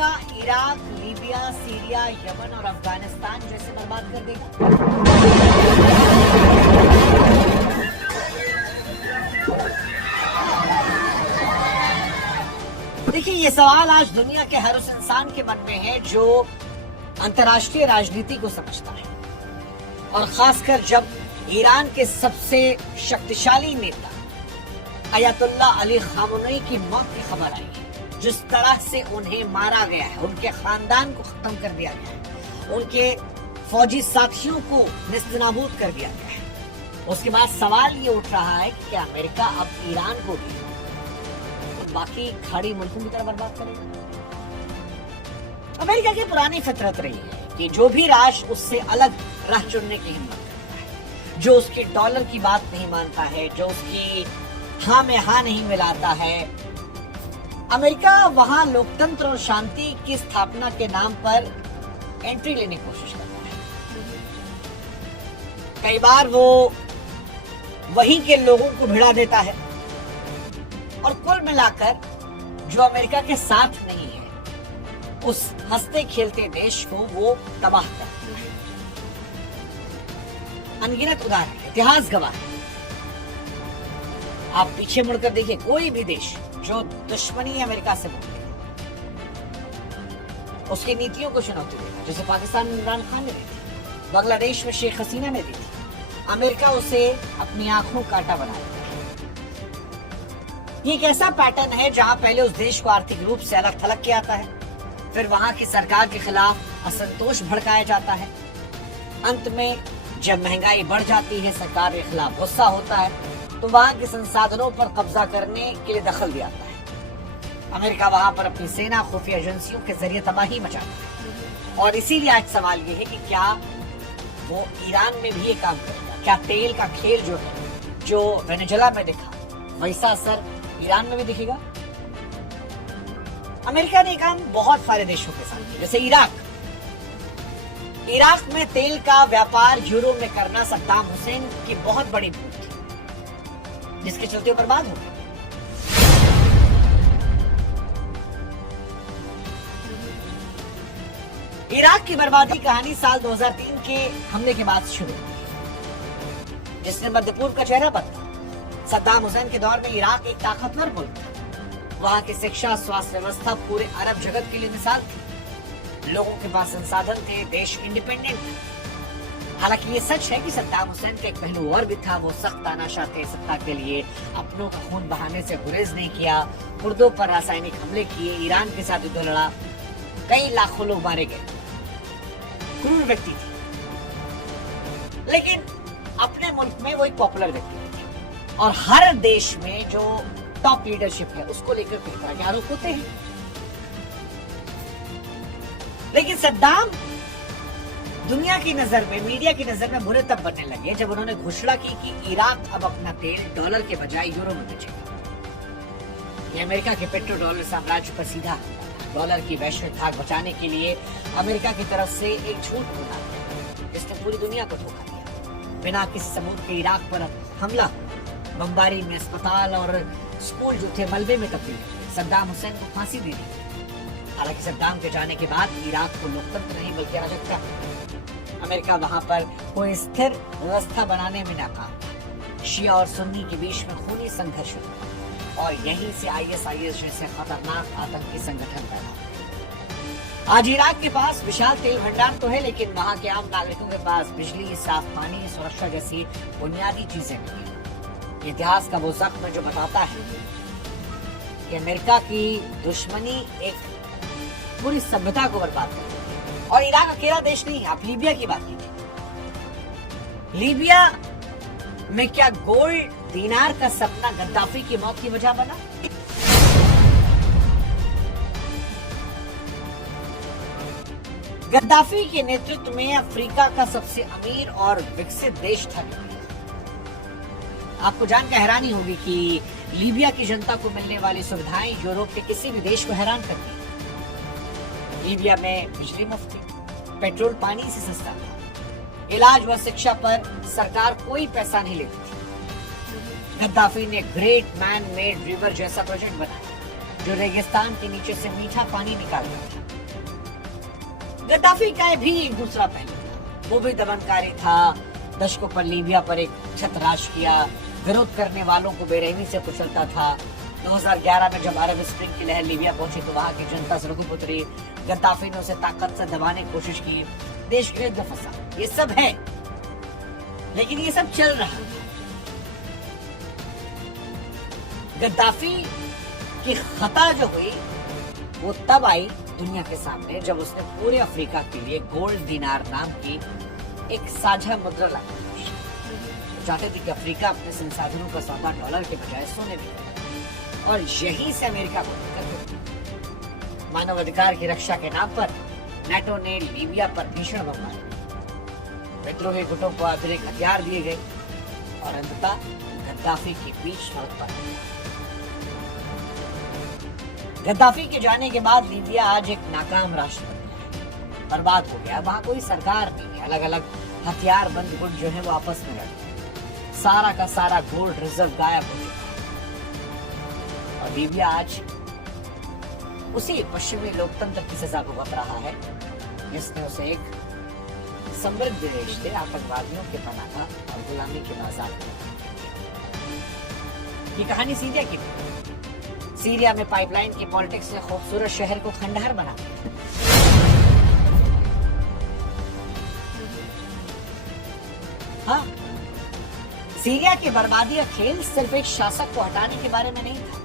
America Iraq, Libya, Syria, Yemen और अफगानिस्तान जैसे बर्बाद कर देगा? देखिए, ये सवाल आज दुनिया के हर उस इंसान के मन में है जो अंतर्राष्ट्रीय राजनीति को समझता है, और खासकर जब ईरान के सबसे शक्तिशाली नेता अयतुल्लाह अली खामेनी की मौत की खबर आई है। जिस तरह से उन्हें मारा गया है, उनके खानदान को खत्म कर दिया गया है, उनके फौजी साथियों को निस्तनाबूद कर दिया गया है, उसके बाद सवाल ये उठ रहा है कि क्या अमेरिका अब ईरान को भी बाकी खाड़ी मुल्कों की तरह बर्बाद करेगा? अमेरिका की पुरानी फितरत रही है कि जो भी राष्ट्र उससे अलग राह चुनने की हिम्मत करता है, जो उसके डॉलर की बात नहीं मानता है, जो उसकी हाँ में हाँ नहीं मिलाता है, अमेरिका वहां लोकतंत्र और शांति की स्थापना के नाम पर एंट्री लेने की कोशिश करता है। कई बार वो वहीं के लोगों को भिड़ा देता है, और कुल मिलाकर जो अमेरिका के साथ नहीं है, उस हंसते खेलते देश को वो तबाह करता है। अनगिनत उदाहरण इतिहास गवाह है। आप पीछे मुड़कर देखिए, कोई भी देश जो दुश्मनी अमेरिका से बोले, उसकी नीतियों को चुनौती देगा, जैसे पाकिस्तान में इमरान खान ने दी थी, बांग्लादेश में शेख हसीना ने दी थी, अमेरिका उसे अपनी आंखों काटा बना देता है। ये एक ऐसा पैटर्न है जहां पहले उस देश को आर्थिक रूप से अलग थलग किया जाता है, फिर वहां की सरकार के खिलाफ असंतोष भड़काया जाता है, अंत में जब महंगाई बढ़ जाती है, सरकार के खिलाफ गुस्सा होता है, तो वहां के संसाधनों पर कब्जा करने के लिए दखल दिया जाता है। अमेरिका वहां पर अपनी सेना, खुफिया एजेंसियों के जरिए तबाही मचाता है। और इसीलिए आज सवाल ये है कि क्या वो ईरान में भी ये काम करेगा? क्या तेल का खेल जो है, जो वेनेजुएला में दिखा, वैसा असर ईरान में भी दिखेगा? अमेरिका ने काम बहुत सारे देशों के साथ किया, जैसे इराक में तेल का व्यापार यूरोप में करना सद्दाम हुसैन की बहुत बड़ी भूल थी, जिसके चलते बर्बाद हो गए। इराक की बर्बादी कहानी साल 2003 के हमले के बाद शुरू हुई, जिसने मध्य पूर्व का चेहरा बदला। सद्दाम हुसैन के दौर में इराक एक ताकतवर मुल्क था। वहां की शिक्षा, स्वास्थ्य व्यवस्था पूरे अरब जगत के लिए मिसाल थी। लोगों के पास संसाधन थे, देश इंडिपेंडेंट था। हालांकि ये सच है कि सद्दाम हुसैन का एक पहलू और भी था, वो सख्त तानाशाह थे सत्ता के लिए, अपनों का खून बहाने से गुरेज नहीं किया, कुर्दों पर रासायनिक हमले किए, ईरान के साथ युद्ध लड़ा, कई लाखों लोग मारे गए। क्रूर व्यक्ति थी, लेकिन अपने मुल्क में वो एक पॉपुलर व्यक्ति थी, और हर देश में जो टॉप लीडरशिप है उसको लेकर कई तरह के आरोप होते हैं। लेकिन सद्दाम दुनिया की नजर में, मीडिया की नजर में बुरे तब बनने लगे जब उन्होंने घोषणा की कि इराक अब अपना तेल डॉलर के बजाय यूरो में बेचेगा। ये अमेरिका के पेट्रो डॉलर साम्राज्य पर सीधा हमला था। डॉलर की वैश्विक धाक बचाने के लिए अमेरिका की तरफ से एक झूठ बोला गया, जिसने पूरी दुनिया को धोखा दिया। बिना किसी सबूत के इराक पर हमला, बमबारी में अस्पताल और स्कूल जो थे मलबे में तब्दील हुए, सद्दाम हुसैन को फांसी दी गई। हालांकि सद्दाम के जाने के बाद इराक को लोकतंत्र नहीं बल्कि अराजकता। अमेरिका वहां पर कोई स्थिर व्यवस्था बनाने में नाकाम था। शिया और सुन्नी के बीच में खूनी संघर्ष हुआ, और यहीं से ISIS जैसे खतरनाक आतंकी संगठन पैदा हुए। आज इराक के पास विशाल तेल भंडार तो है, लेकिन वहां के आम नागरिकों के पास बिजली, साफ पानी, सुरक्षा जैसी बुनियादी चीजें नहीं है। इतिहास का वो जख्म जो बताता है कि अमेरिका की दुश्मनी एक पूरी सभ्यता को बर्बाद कर देती है। और इराक अकेला देश नहीं है। आप लीबिया की बात कीजिए, लीबिया में क्या गोल्ड दीनार का सपना गद्दाफी की मौत की वजह बना? गद्दाफी के नेतृत्व में अफ्रीका का सबसे अमीर और विकसित देश था लीबिया। आपको जानकर हैरानी होगी कि लीबिया की जनता को मिलने वाली सुविधाएं यूरोप के किसी भी देश को हैरान करती हैं। लीबिया में बिजली मुफ्त थी, पेट्रोल पानी से सस्ता था, इलाज व शिक्षा पर सरकार कोई पैसा नहीं लेती थी। गद्दाफी ने ग्रेट मैन मेड रिवर जैसा प्रोजेक्ट बनाया जो रेगिस्तान के नीचे से मीठा पानी निकालता था। गद्दाफी का भी एक दूसरा पहलू था, वो भी दमनकारी था। दशकों पर लीबिया पर एक छत्रराज किया, विरोध करने वालों को बेरहमी से कुचलता था। 2011 में जब अरब स्प्रिंग की लहर लीबिया पहुंची तो वहां की जनता सड़कों पर उतरी। गद्दाफी ने उसे ताकत से दबाने की कोशिश की, देश गिरफ्त में फंसा। ये सब है, लेकिन ये सब चल रहा था। गद्दाफी की खता जो हुई वो तब आई दुनिया के सामने जब उसने पूरे अफ्रीका के लिए गोल्ड दिनार नाम की एक साझा मुद्रा लगाई। चाहते थे कि अफ्रीका अपने संसाधनों का सौदा डॉलर के बजाय सोने में करे, और यहीं से अमेरिका को दिक्कत हुई। मानवाधिकार की रक्षा के नाम पर नेटो ने लीबिया पर भीषण बमबारी, विद्रोही गुटों को आधुनिक हथियार दिए गए और अंततः गद्दाफी के बीच सड़क पर। गद्दाफी के जाने के बाद लीबिया आज एक नाकाम राष्ट्र बन गया, बर्बाद हो गया। वहां कोई सरकार नहीं है, अलग अलग हथियार बंद गुट जो है वो आपस में लड़ते। सारा का सारा गोल्ड रिजर्व गायब हो चुका है और लीबिया आज उसी पश्चिमी लोकतंत्र की सजा भुगत रहा है जिसने उसे एक समृद्ध देश से आतंकवादियों के पनाह और गुलामी के बाजार में। ये कहानी सीरिया की। सीरिया में पाइपलाइन की पॉलिटिक्स ने खूबसूरत शहर को खंडहर बना दिया। हाँ, सीरिया की बर्बादी का खेल सिर्फ एक शासक को हटाने के बारे में नहीं था।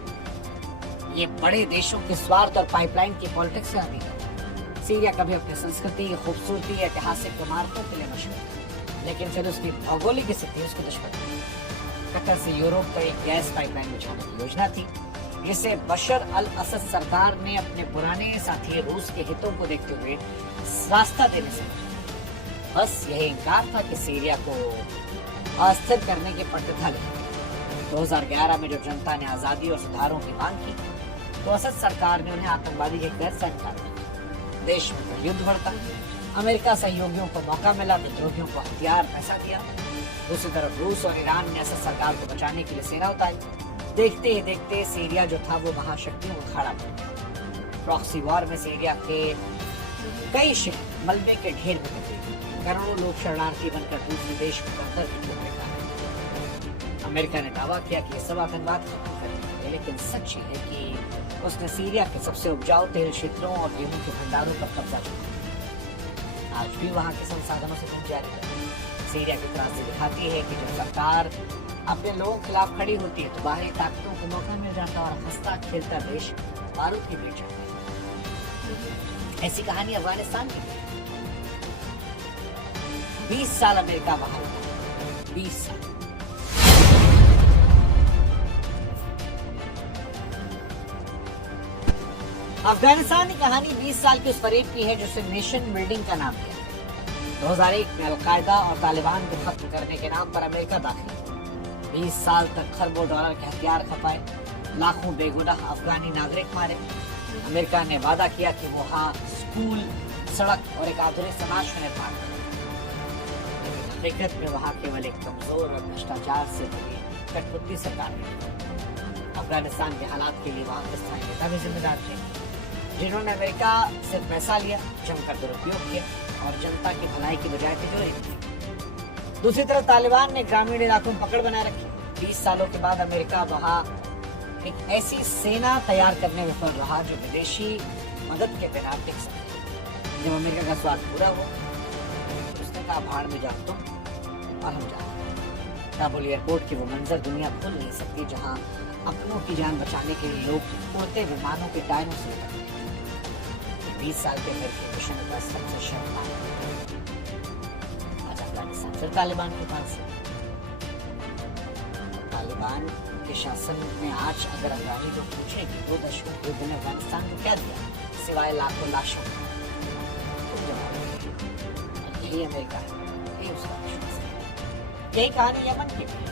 ये बड़े देशों के स्वार्थ और पाइपलाइन की पॉलिटिक्स से आती है। सीरिया कभी अपनी संस्कृति, खूबसूरती, ऐतिहासिक इमारतों के लिए मशहूर था, लेकिन फिर उसकी भौगोलिक स्थिति उसको दुश्मन थी। कतर से यूरोप पर एक गैस पाइपलाइन बिछाने की योजना थी जिसे बशर अल असद सरकार ने अपने पुराने साथी रूस के हितों को देखते हुए रास्ता देने से बस यही इनकार था कि सीरिया को अस्थिर करने के पट्टे था। 2011 में जब जनता ने आजादी और सुधारों की मांग की तो असद सरकार ने उन्हें आतंकवादी के कैद से हटा दिया। देश में युद्ध बढ़ता, अमेरिका सहयोगियों को मौका मिला, विद्रोहियों को हथियार, पैसा दिया। दूसरी तरफ रूस और ईरान ने असद सरकार को बचाने के लिए सेना उतारी। देखते ही देखते सीरिया जो था वो महाशक्तियों का अखाड़ा बन गया। प्रॉक्सी वॉर में सीरिया के कई शहर मलबे के ढेर में बचे, करोड़ों लोग शरणार्थी बनकर दूसरे देश में अंतर की ठोकरें खा रहे। अमेरिका ने दावा किया कि ये सब आतंकवाद खत्म कर देंगे, लेकिन सच ये है कि उसने सीरिया के सबसे उपजाऊ तेल क्षेत्रों और गेहूं के भंडारों पर कब्जा किया। आज भी वहां के संसाधनों से लूट जारी है। सीरिया की त्रासदी दिखाती है कि जब सरकार अपने लोगों के खिलाफ खड़ी होती है तो बाहरी ताकतों को मौका मिल जाता है और हंसता खेलता देश बारूद की भीड़ चढ़ती है। ऐसी कहानी अफगानिस्तान की है। 20 साल अमेरिका वहां रहा, 20 साल। अफगानिस्तान की कहानी 20 साल की उस फरेब की है जिसे नेशन बिल्डिंग का नाम दिया। 2001 में अलकायदा और तालिबान को खत्म करने के नाम पर अमेरिका दाखिल। 20 साल तक खरबों डॉलर के हथियार खपाए, लाखों बेगुनाह अफगानी नागरिक मारे। अमेरिका ने वादा किया कि वो वहां स्कूल, सड़क और एक आधुनिक समाज का निर्माण करेगा, लेकिन हकीकत में वहां केवल एक कमजोर और भ्रष्टाचार से भरी कठपुतली सरकार है। अफगानिस्तान के हालात के लिए वहां के स्थानीय नेता भी जिम्मेदार थे, जिन्होंने अमेरिका से पैसा लिया, जमकर दुरुपयोग किया और जनता की भलाई की बजाय तिजोरी की। दूसरी तरफ तालिबान ने ग्रामीण इलाकों में पकड़ बनाए रखी। 20 सालों के बाद अमेरिका वहां एक ऐसी सेना तैयार करने में विफल रहा जो विदेशी मदद के बिना टिक सके। जब अमेरिका का स्वार्थ पूरा हुआ तो उसने कहा भाड़ में जाओ तुम और हम जाते। काबुल एयरपोर्ट की वो मंजर दुनिया भूल नहीं सकती जहां अपनों की जान बचाने के लिए लोग उड़ते विमानों के टायरों से उतरते। 20 साल के अमेरिकी मिशन का सबसे शर्मनाक आज अफगानिस्तान फिर तालिबान के पास है। तालिबान के शासन में आज अगर अफगानी लोग पूछे कि 2 दशकों के युद्ध ने अफगानिस्तान को क्या दिया सिवाय लाखों लाशों, तो जवाब नहीं। यही अमेरिका है, यही उसका विश्वास है। यही कहानी यमन की भी है।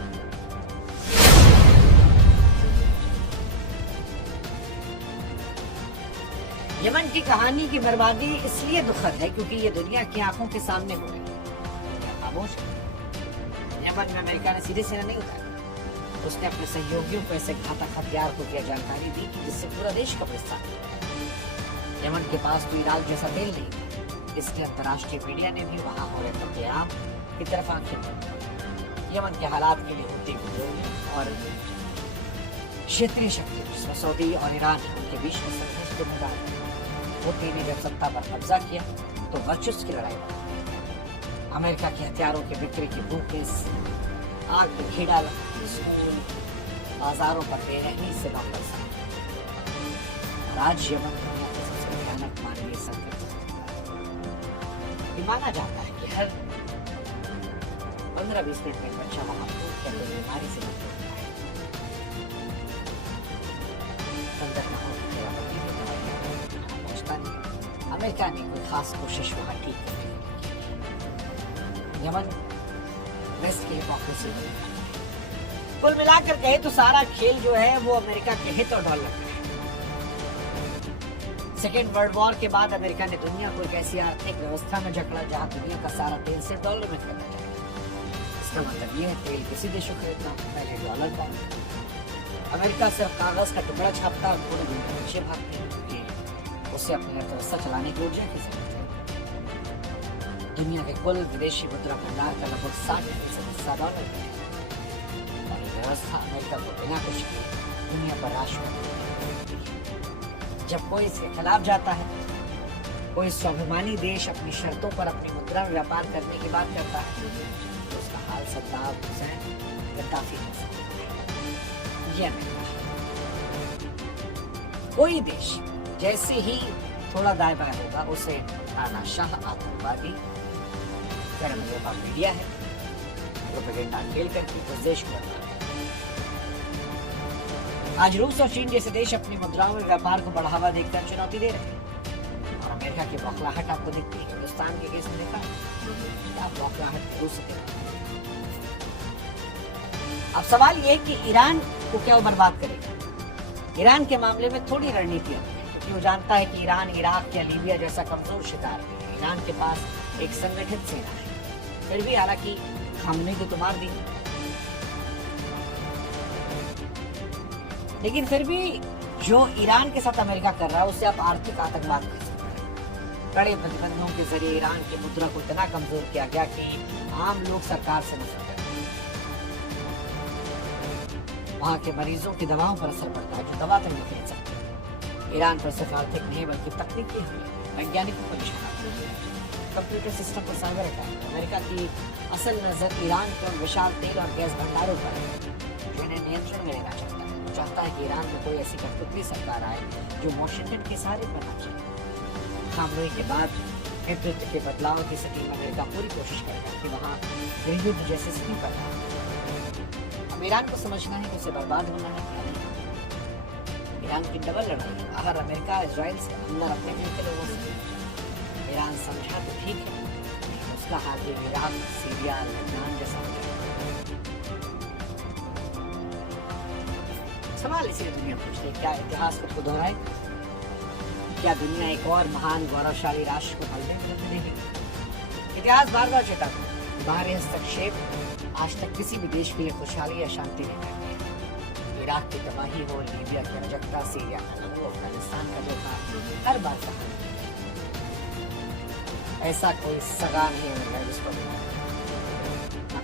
यमन की कहानी की बर्बादी इसलिए दुखद है क्योंकि ये दुनिया की आंखों के सामने हो रही है। खामोश है। यमन में अमेरिका ने सीधे सेना नहीं उतारी, उसने अपने सहयोगियों को ऐसे घातक हथियार को दिया जानकारी दी कि जिससे पूरा देश कब्रिस्तान। यमन के पास तो इराक जैसा तेल नहीं था, इसलिए अंतर्राष्ट्रीय मीडिया ने भी वहां हो रहे कत्लेआम की तरफ आंखें की। यमन के हालात के लिए होती और क्षेत्रीय शक्ति जिसमें सऊदी और ईरान उनके बीच में संघर्ष जिम्मेदार है। हुती ने जब सत्ता पर कब्जा किया तो वर्चस्व की लड़ाई बढ़ी। अमेरिका के हथियारों के बिक्री की भूख आग में घी डाला, स्कूल बाजारों पर बेरहमी से बम बरसा। आज यमन दुनिया का सबसे भयानक मानवीय संकट माना जाता है कि हर 15-20 मिनट में बच्चा वहां भूख या कोई बीमारी से मर जाता है। पहुंचता नहीं। अमेरिका ने कोई खास कोशिश वहां ठीक करने की। यमन वेस्ट के हिपोक्रेसी में कुल मिलाकर कहे तो सारा खेल जो है वो अमेरिका के हित और डॉलर का है। सेकेंड वर्ल्ड वॉर के बाद अमेरिका ने दुनिया को एक ऐसी आर्थिक व्यवस्था में जकड़ा जहां दुनिया का सारा तेल सिर्फ डॉलर में खरीदा जाएगा। इसका मतलब ये है तेल किसी देश को खरीदना पहले डॉलर का। अमेरिका सिर्फ कागज का टुकड़ा छापता है, पूरी दुनिया पीछे भागती है क्योंकि उसे अपनी अर्थव्यवस्था चलाने की ऊर्जा की जरूरत है। दुनिया के कुल विदेशी मुद्रा भंडार का लगभग 60% हिस्सा डॉलर में है और ये व्यवस्था अमेरिका को बिना कुछ किए दुनिया पर राज करती है। जब कोई इसके खिलाफ जाता है, कोई स्वाभिमानी देश अपनी शर्तों पर अपनी मुद्रा में व्यापार करने की बात करता है तो उसका हाल सद्दाम हुसैन गद्दाफी जैसा होता है। ये अमेरिका है। कोई देश जैसे ही थोड़ा दाएं बाएं होगा उसे तानाशाह आतंकवादी का मीडिया है प्रोपेगेंडा खेल करके उस देश को बदला। आज रूस और चीन जैसे देश अपनी मुद्राओं में व्यापार को बढ़ावा देकर चुनौती दे रहे हैं और अमेरिका की बौखलाहट आपको दिखती है। हिंदुस्तान के केस में देखा आप बौखलाहट रूस से। अब सवाल ये है कि ईरान को क्या वो बर्बाद करेगा। ईरान के मामले में थोड़ी रणनीति है क्योंकि वो जानता है कि ईरान इराक या लीबिया जैसा कमजोर शिकार है। ईरान के पास एक संगठित सेना है, फिर भी हालांकि हमने तो मार दी, लेकिन फिर भी जो ईरान के साथ अमेरिका कर रहा है उससे आप आर्थिक आतंकवाद कर सकते हैं। कड़े प्रतिबंधों के जरिए ईरान की मुद्रा को इतना कमजोर किया गया कि आम लोग सरकार से नफरत करते हैं। वहां के मरीजों की दवाओं पर असर पड़ता है जो दवा तक नहीं खरीद सकते। ईरान पर सिर्फ आर्थिक नहीं बल्कि तकनीकी हमले, वैज्ञानिकों पर निशाना, कंप्यूटर सिस्टम पर साइबर अटैक। अमेरिका की असल नजर ईरान के विशाल तेल और गैस भंडारों पर है जो इन्हें नियंत्रण में लेना चाहता है। चाहता है कि ईरान में कोई ऐसी कठपुतली सरकार आए जो वॉशिंगटन के सारे बनना चाहिए। खामनोई के बाद नेतृत्व के बदलाव की स्थिति में अमेरिका पूरी कोशिश करेगा कि वहाँ गृहयुद्ध जैसी स्थिति पैदा हो। अब ईरान को समझना है कि उसे बर्बाद होना है या नहीं। ईरान की डबल लड़ाई है, बाहर अमेरिका इजराइल से, अंदर अपने दिल के लोगों से। ईरान समझा तो ठीक है, उसका हाल भी इराक, सीरिया, लेबनान जैसा हो जाएगा। सवाल इसलिए दुनिया पूछती है, क्या इतिहास खुद को दोहराए? क्या दुनिया एक और महान गौरवशाली राष्ट्र को बलने देगी? इतिहास बार बार चेताता है, बाहरी हस्तक्षेप आज तक किसी भी देश के लिए खुशहाली या शांति नहीं लाया है। इराक की तबाही हो, लीबिया की अराजकता, सीरिया का लहू, अफगानिस्तान का धोखा, हर बार कहा ऐसा कोई सगा नहीं है जिसको न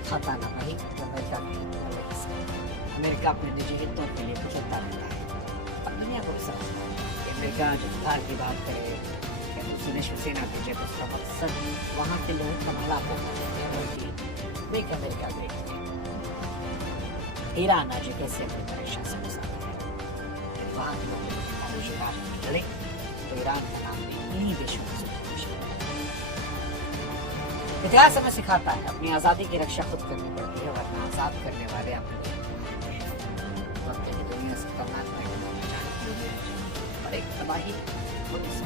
खाता न वही अमेरिका की। अमेरिका अपने निजी हितों के लिए कुचलता रहता है। अब दुनिया को भी समझना है कि अमेरिका जो उधार की बात करे या दूसरे देश में सेना भेजे तो उसका मकसद वहाँ के लोगों का भला करना है, बल्कि make America great again. Iran आज कैसे अपनी परेशानी से गुजरता है, यदि वहाँ के लोगों को शिकार लड़े तो ईरान का नाम भी इन्हीं देशों में इतिहास हमें सिखाता है अपनी आजादी की रक्षा खुद करनी पड़ती है, वरना आजाद करने वाले अपने दुनिया से और एक तबाही होने से